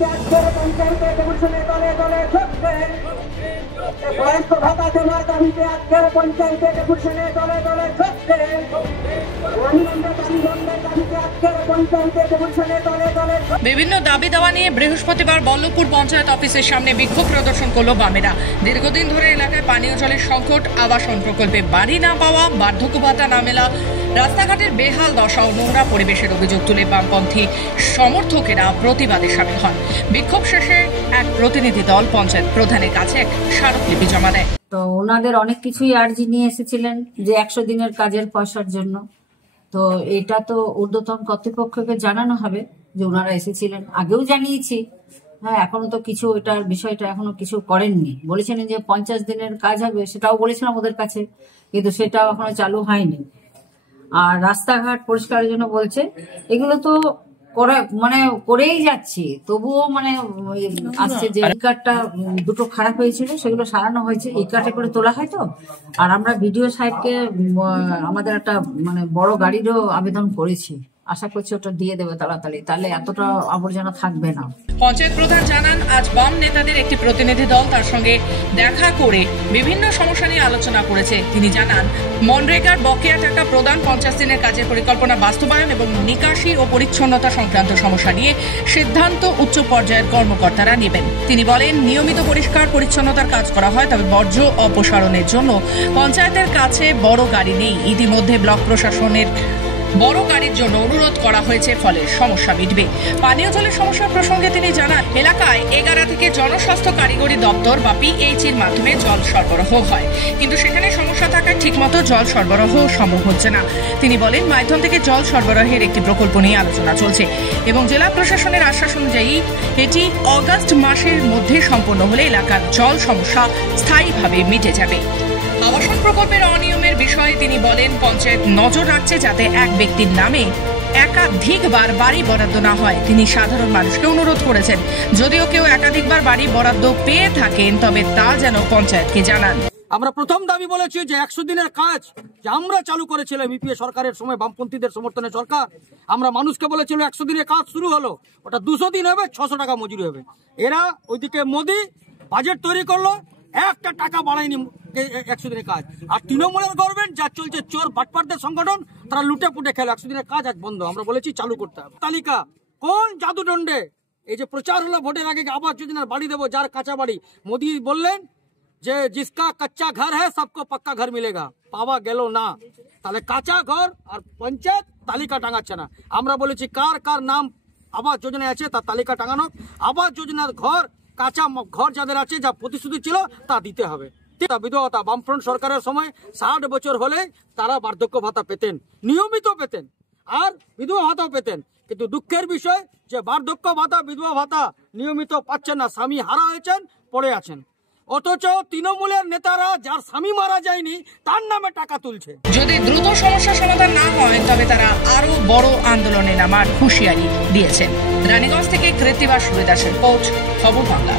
দাবিতে আজকের পঞ্চায়েতে ডেপুটেশনে দলে দলে ছুটছে। বয়স্ক ভাতা দেওয়ার দাবিতে আজকের পঞ্চায়েতে ডেপুটেশনে দলে দলে ছুটছে। বিভিন্ন দাবি দাওয়া নিয়ে বৃহস্পতিবার বল্লভপুর পঞ্চায়েত অফিসের সামনে বিক্ষোভ প্রদর্শন করলো বামেরা। দীর্ঘদিন ধরে এলাকায় পানীয় জলের সংকট, আবাসন প্রকল্পে বাড়ি না পাওয়া, বার্ধক্য ভাতা না মেলা, রাস্তাঘাটের বেহাল দশা ও নোংরা পরিবেশের অভিযোগ তুলে বামপন্থী সমর্থকেরা প্রতিবাদে সামিল হন। বিক্ষোভ শেষে এক প্রতিনিধি দল পঞ্চায়েত প্রধানের কাছে এক স্মারকলিপি জমা দেয়। তো ওনাদের অনেক কিছুই আর্জি নিয়ে এসেছিলেন যে 100 দিনের কাজের পয়সার জন্য। তো এটা তো ঊর্ধ্বতন কর্তৃপক্ষকে জানানো হবে যে ওনারা এসেছিলেন, আগেও জানিয়েছি। হ্যাঁ, এখনো তো কিছু এটার বিষয়টা এখনো কিছু করেননি। বলেছিলেন যে 50 দিনের কাজ হবে, সেটাও বলেছিলাম ওদের কাছে, কিন্তু সেটাও এখনো চালু হয়নি। আর রাস্তাঘাট পরিষ্কারের জন্য বলছে, এগুলো তো করেই যাচ্ছি, তবুও আসছে যে এই কার্ডটা দুটো খারাপ হয়েছিল, সেগুলো সারানো হয়েছে। এই কার্ডে করে তোলা হয় তো। আর আমরা বিডিও সাহেবকে আমাদের একটা বড় গাড়িরও আবেদন করেছি, আশা করছি ওটা দিয়ে দেবে তাড়াতাড়ি, তাহলে এতটা আবর্জনা থাকবে না। পঞ্চায়েত প্রধান জানান, আজ বাম নেতাদের একটি প্রতিনিধি দল তার সঙ্গে দেখা করে বিভিন্ন সমস্যা নিয়ে আলোচনা করেছে। তিনি জানান, মনরেগার বকেয়া টাকা প্রদান, 50 দিনের কাজের পরিকল্পনা বাস্তবায়ন এবং নিকাশি ও পরিচ্ছন্নতা সংক্রান্ত সমস্যা নিয়ে সিদ্ধান্ত উচ্চ পর্যায়ের কর্মকর্তারা নেবেন। তিনি বলেন, নিয়মিত পরিষ্কার পরিচ্ছন্নতার কাজ করা হয়, তবে বর্জ্য অপসারণের জন্য পঞ্চায়েতের কাছে বড় গাড়ি নেই। ইতিমধ্যে ব্লক প্রশাসনের বড় গাড়ির জন্য অনুরোধ করা হয়েছে, ফলে সমস্যা মিটবে। পানীয় জলের সমস্যা প্রসঙ্গে তিনি জানান, এলাকায় 11 থেকে জনস্বাস্থ্য কারিগরি দপ্তর বা পিএইচির মাধ্যমে জল সরবরাহ হয়, কিন্তু সেখানে সমস্যা থাকায় ঠিকমতো জল সরবরাহ সম্ভব হচ্ছে না। তিনি বলেন, মাইথন থেকে জল সরবরাহের একটি প্রকল্প নিয়ে আলোচনা চলছে এবং জেলা প্রশাসনের আশ্বাস অনুযায়ী এটি অগাস্ট মাসের মধ্যে সম্পন্ন হলে এলাকার জল সমস্যা স্থায়ীভাবে মিটে যাবে। আবাসন প্রকল্পের অনিয়মের বিষয়ে তিনি বলেন, পঞ্চায়েত নজর রাখছে যাতে এক ব্যক্তির নামে একাধিকবার বাড়ি বরাদ্দ না হয়। তিনি সাধারণ মানুষকে অনুরোধ করেছেন, যদিও কেউ একাধিকবার বাড়ি বরাদ্দ পেয়ে থাকেন তবে তা যেন পঞ্চায়েতকে জানান। আমরা প্রথম দাবি বলেছি যে 100 দিনের কাজ যে আমরা চালু করেছিলাম ইউপিএ সরকারের সময়, বামপন্থীদের সমর্থনে সরকার, আমরা মানুষকে বলেছিল 100 দিনের কাজ শুরু হলো, ওটা 200 দিন হবে, 600 টাকা মজুরি হবে। এরা ওইদিকে মোদি বাজেট তৈরি করলো, একটা টাকা বাড়ায়নি 100 দিনের কাজ। আর তৃণমূলের গভর্নমেন্ট যা চলছে, চোর বাটপারদের সংগঠন, তারা লুটে পুটে খেলো। 100 দিনের কাজ আজ বন্ধ। আমরা বলেছি চালু করতে হবে। তালিকা কোন জাদুদণ্ডে এই যে প্রচার হলো ভোটের আগে আবাস যোজনার বাড়ি দেবো, যার কাঁচা বাড়ি, মোদি বললেন যে জিসকা কাচ্চা ঘর হ্যাঁ সবকো পাক্কা ঘর মিলেগা, পাওয়া গেল না। তাহলে কাঁচা ঘর আর পঞ্চায়েত তালিকা টাঙাচ্ছে না। আমরা বলেছি কার কার নাম আবাস যোজনায় আছে তার তালিকা টাঙানো, আবাস যোজনার ঘর, কাঁচা ঘর যাদের আছে, যা প্রতিশ্রুতি ছিল তা দিতে হবে। বিধবা ভাতা বামফ্রন্ট সরকারের সময় 60 বছর হলে তারা বার্ধক্য ভাতা পেতেন, নিয়মিত পেতেন, আর বিধবা ভাতাও পেতেন। কিন্তু দুঃখের বিষয় যে বার্ধক্য ভাতা, বিধবা ভাতা নিয়মিত পাচ্ছেন না, স্বামী হারা হয়েছেন, পড়ে আছেন। অথচ তৃণমূলের নেতারা যার স্বামী মারা যায়নি তার নামে টাকা তুলছে। যদি দ্রুত সমস্যা সমাধান না হয় তবে তারা আরো বড় আন্দোলনে নামার হুঁশিয়ারি দিয়েছেন। রানীগঞ্জ থেকে কৃত্তিবাস সুবিদাসের রিপোর্ট, খবর বাংলা।